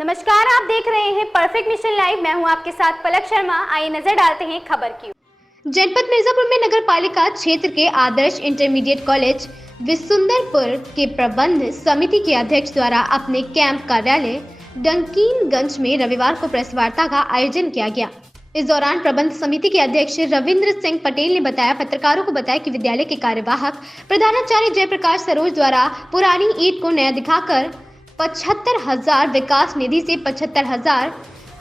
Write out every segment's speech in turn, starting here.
नमस्कार, आप देख रहे हैं परफेक्ट मिशन लाइव। मैं हूं आपके साथ पलक शर्मा। आइए नजर डालते हैं खबर की। जनपद मिर्जापुर में नगर पालिका क्षेत्र के आदर्श इंटरमीडिएट कॉलेज विसुंदरपुर के प्रबंध समिति के अध्यक्ष द्वारा अपने कैंप कार्यालय डंकीनगंज में रविवार को प्रेस वार्ता का आयोजन किया गया। इस दौरान प्रबंध समिति के अध्यक्ष रविंद्र सिंह पटेल ने पत्रकारों को बताया कि विद्यालय के कार्यवाहक प्रधानाचार्य जयप्रकाश सरोज द्वारा पुरानी ईंट को नया दिखाकर 75,000 विकास निधि से 75,000,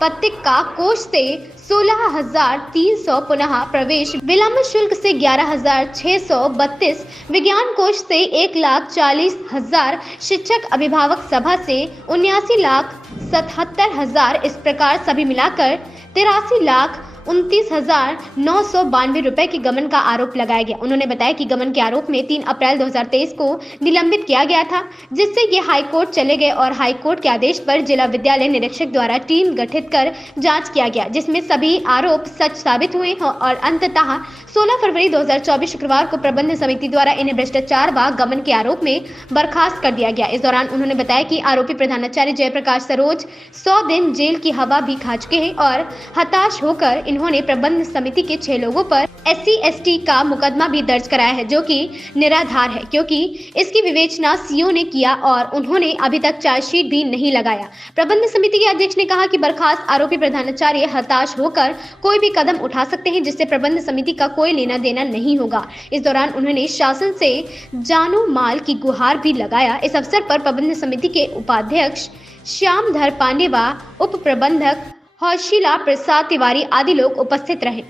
पत्रिका कोष से 16,300, पुनः प्रवेश विलंब शुल्क से 11,632, विज्ञान कोष से 1,40,000, शिक्षक अभिभावक सभा से 79,77,000, इस प्रकार सभी मिलाकर 83,29,992 रुपए के गमन का आरोप लगाया गया। उन्होंने बताया कि गमन के आरोप में 3 अप्रैल 2023 को निलंबित किया गया था, जिससे ये हाई कोर्ट चले गए और हाई कोर्ट के आदेश पर जिला विद्यालय निरीक्षक द्वारा टीम गठित कर जांच किया गया, जिसमें सभी आरोप सच साबित हुए और अंततः 16 फरवरी 2024 शुक्रवार को प्रबंध समिति द्वारा इन्हें भ्रष्टाचार व गमन के आरोप में बर्खास्त कर दिया गया। इस दौरान उन्होंने बताया कि आरोपी प्रधानाचार्य जयप्रकाश सरोज 100 दिन जेल की हवा भी खा चुके हैं और हताश होकर इन्होंने प्रबंध समिति के 6 लोगों पर SC/ST का मुकदमा भी दर्ज कराया है, जो कि निराधार है क्योंकि इसकी विवेचना सीओ ने किया और उन्होंने अभी तक चार्जशीट भी नहीं लगाया। प्रबंध समिति के अध्यक्ष ने कहा कि बर्खास्त आरोपी प्रधानाचार्य हताश होकर कोई भी कदम उठा सकते हैं, जिससे प्रबंध समिति का कोई लेना देना नहीं होगा। इस दौरान उन्होंने शासन से जानो माल की गुहार भी लगाया। इस अवसर पर प्रबंध समिति के उपाध्यक्ष श्यामधर पांडे व उप प्रबंधक हौशिला प्रसाद तिवारी आदि लोग उपस्थित रहे।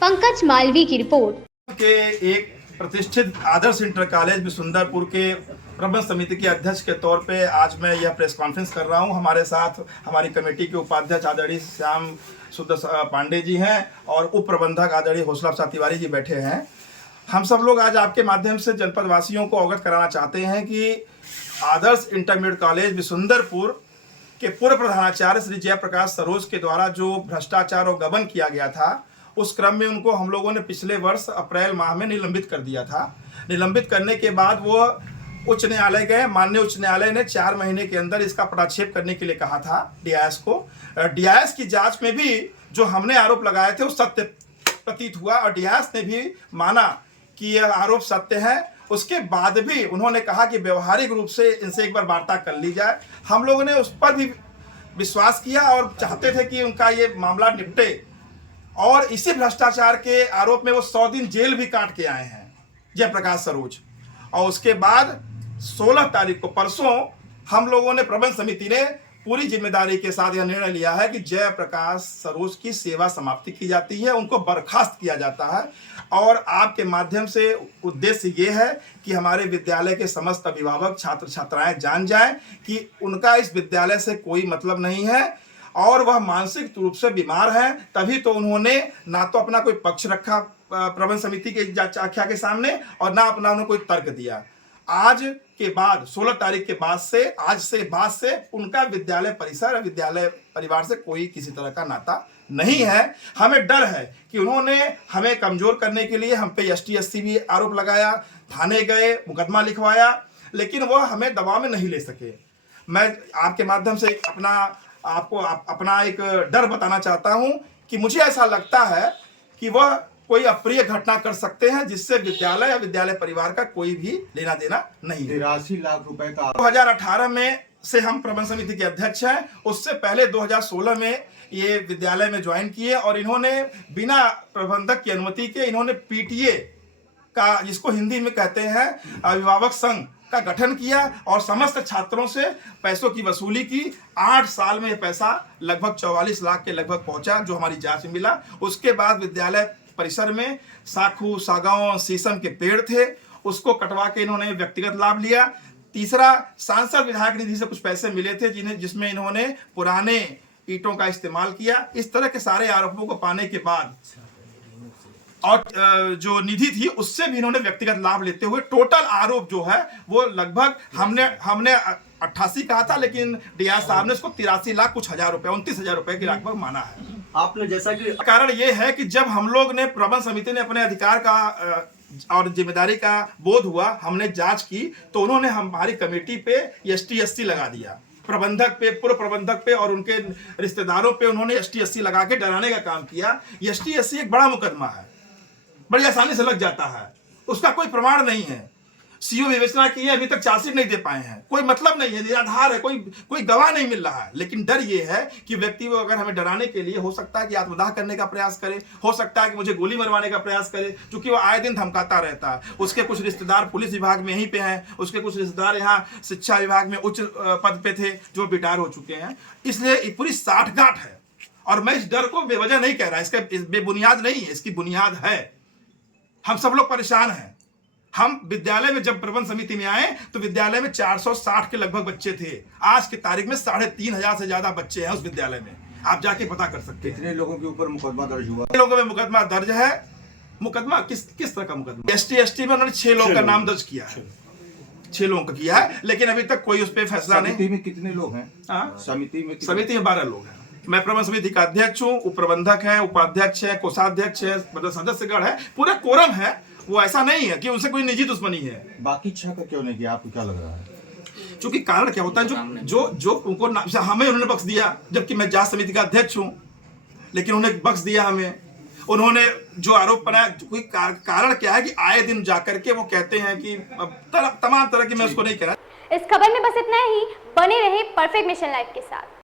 पंकज मालवी की रिपोर्ट। के एक प्रतिष्ठित आदर्श इंटर कॉलेज विसुंदरपुर के प्रबंध समिति के अध्यक्ष के तौर पे आज मैं यह प्रेस कॉन्फ्रेंस कर रहा हूं। हमारे साथ हमारी कमेटी के उपाध्यक्ष आदरणीय श्याम सुंदर पांडे जी हैं और उप प्रबंधक आदरणीय हौसला प्रसाद तिवारी जी बैठे हैं। हम सब लोग आज आपके माध्यम से जनपद वासियों को अवगत कराना चाहते हैं कि आदर्श इंटरमीडिएट कॉलेज विसुंदरपुर के पूर्व प्रधानाचार्य श्री जयप्रकाश सरोज के द्वारा जो भ्रष्टाचार और गबन किया गया था, उस क्रम में उनको हम लोगों ने पिछले वर्ष अप्रैल माह में निलंबित कर दिया था। निलंबित करने के बाद वो उच्च न्यायालय गए। माननीय उच्च न्यायालय ने 4 महीने के अंदर इसका पटाक्षेप करने के लिए कहा था DIS को। DIS की जांच में भी जो हमने आरोप लगाए थे वो सत्य प्रतीत हुआ और DIS ने भी माना कि यह आरोप सत्य है। उसके बाद भी उन्होंने कहा कि व्यवहारिक रूप से इनसे एक बार वार्ता कर ली जाए। हम लोगों ने उस पर भी विश्वास किया और चाहते थे कि उनका ये मामला निपटे और इसी भ्रष्टाचार के आरोप में वो 100 दिन जेल भी काट के आए हैं जयप्रकाश सरोज। और उसके बाद 16 तारीख को परसों हम लोगों ने प्रबंध समिति ने पूरी जिम्मेदारी के साथ यह निर्णय लिया है कि जयप्रकाश सरोज की सेवा समाप्ति की जाती है, उनको बर्खास्त किया जाता है। और आपके माध्यम से उद्देश्य ये है कि हमारे विद्यालय के समस्त अभिभावक छात्र छात्राएं जान जाएं कि उनका इस विद्यालय से कोई मतलब नहीं है और वह मानसिक रूप से बीमार है। तभी तो उन्होंने ना तो अपना कोई पक्ष रखा प्रबंध समिति के व्याख्या के सामने और ना अपना उन्होंने कोई तर्क दिया। आज के बाद 16 तारीख के बाद से उनका विद्यालय परिसर विद्यालय परिवार से कोई किसी तरह का नाता नहीं है। हमें डर है कि उन्होंने हमें कमजोर करने के लिए हम पे ST/ST भी आरोप लगाया, थाने गए, मुकदमा लिखवाया, लेकिन वह हमें दबाव में नहीं ले सके। मैं आपके माध्यम से अपना एक डर बताना चाहता हूं कि मुझे ऐसा लगता है कि वह कोई अप्रिय घटना कर सकते हैं जिससे विद्यालय या विद्यालय परिवार का कोई भी लेना देना नहीं है। 83 लाख रुपए का 2018 में से हम प्रबंध समिति के अध्यक्ष हैं। उससे पहले 2016 में ये विद्यालय में ज्वाइन किए और इन्होंने बिना प्रबंधक की अनुमति के इन्होंने PTA का, जिसको हिंदी में कहते हैं अभिभावक संघ, का गठन किया और समस्त छात्रों से पैसों की वसूली की। 8 साल में यह पैसा लगभग 44 लाख के लगभग पहुंचा, जो हमारी जांच में मिला। उसके बाद विद्यालय परिसर में साखू, सागौन, शीशम के पेड़ थे, उसको कटवा के इन्होंने व्यक्तिगत लाभ लिया। तीसरा, सांसद विधायक निधि से कुछ पैसे मिले थे जिसमें इन्होंने पुराने ईंटों का इस्तेमाल किया। इस तरह के सारे आरोपों को पाने के बाद और जो निधि थी उससे भी इन्होंने व्यक्तिगत लाभ लेते हुए टोटल आरोप जो है वो लगभग हमने 88 कहा था, लेकिन DIS साहब ने उसको 83 लाख कुछ हजार रुपए 29,000 रुपए के लगभग माना है। आपने जैसा कि कारण ये है कि जब हम लोग ने प्रबंध समिति ने अपने अधिकार का और जिम्मेदारी का बोध हुआ, हमने जांच की तो उन्होंने हमारी कमेटी पे ST/ST लगा दिया। प्रबंधक पे, पूर्व प्रबंधक पे और उनके रिश्तेदारों पे उन्होंने ST-80 लगा के डराने का काम किया। ये ST-80 एक बड़ा मुकदमा है, बड़ी आसानी से लग जाता है, उसका कोई प्रमाण नहीं है। सीओ विवेचना की है, अभी तक चार्जशीट नहीं दे पाए हैं, कोई मतलब नहीं है, निराधार है, कोई गवाह नहीं मिल रहा है। लेकिन डर ये है कि व्यक्ति को अगर हमें डराने के लिए हो सकता है कि आत्मदाह करने का प्रयास करे, हो सकता है कि मुझे गोली मरवाने का प्रयास करे, क्योंकि वो आए दिन धमकाता रहता है। उसके कुछ रिश्तेदार पुलिस विभाग में यहीं पे हैं, उसके कुछ रिश्तेदार यहाँ शिक्षा विभाग में उच्च पद पे थे जो रिटायर हो चुके हैं। इसलिए पूरी साठगांठ है और मैं इस डर को बेवजह नहीं कह रहा, इसका बेबुनियाद नहीं है, इसकी बुनियाद है। हम सब लोग परेशान हैं। हम विद्यालय में जब प्रबंध समिति में आए तो विद्यालय में 460 के लगभग बच्चे थे। आज की तारीख में 3500 से ज्यादा बच्चे हैं उस विद्यालय में, आप जाके पता कर सकते हैं। कितने लोगों के ऊपर मुकदमा दर्ज हुआ? कितने लोगों में मुकदमा दर्ज है? मुकदमा किस तरह का मुकदमा? ST में उन्होंने 6 लोगों का नाम दर्ज किया है, 6 लोगों का किया है, लेकिन अभी तक कोई उस पर फैसला नहीं। समिति में कितने लोग हैं? समिति में 12 लोग हैं। मैं प्रबंध समिति का अध्यक्ष हूँ, उप प्रबंधक है, उपाध्यक्ष है, कोषाध्यक्ष है, मतलब सदस्यगण है, पूरा कोरम है। वो ऐसा नहीं है कि उनसे कोई निजी दुश्मनी है। बाकी 6 का क्यों नहीं किया, आपको क्या लग रहा है? क्योंकि कारण क्या होता है, जो उनको हमें उन्होंने बख्श दिया, जबकि मैं जांच समिति का अध्यक्ष हूँ, लेकिन उन्होंने बख्श दिया हमें। उन्होंने जो आरोप बनाया, कोई कारण क्या है कि आए दिन जाकर के वो कहते हैं कि तमाम तरह की, मैं उसको नहीं कह रहा। इस खबर में बस इतना ही। बने रहे परफेक्ट मिशन लाइव के साथ।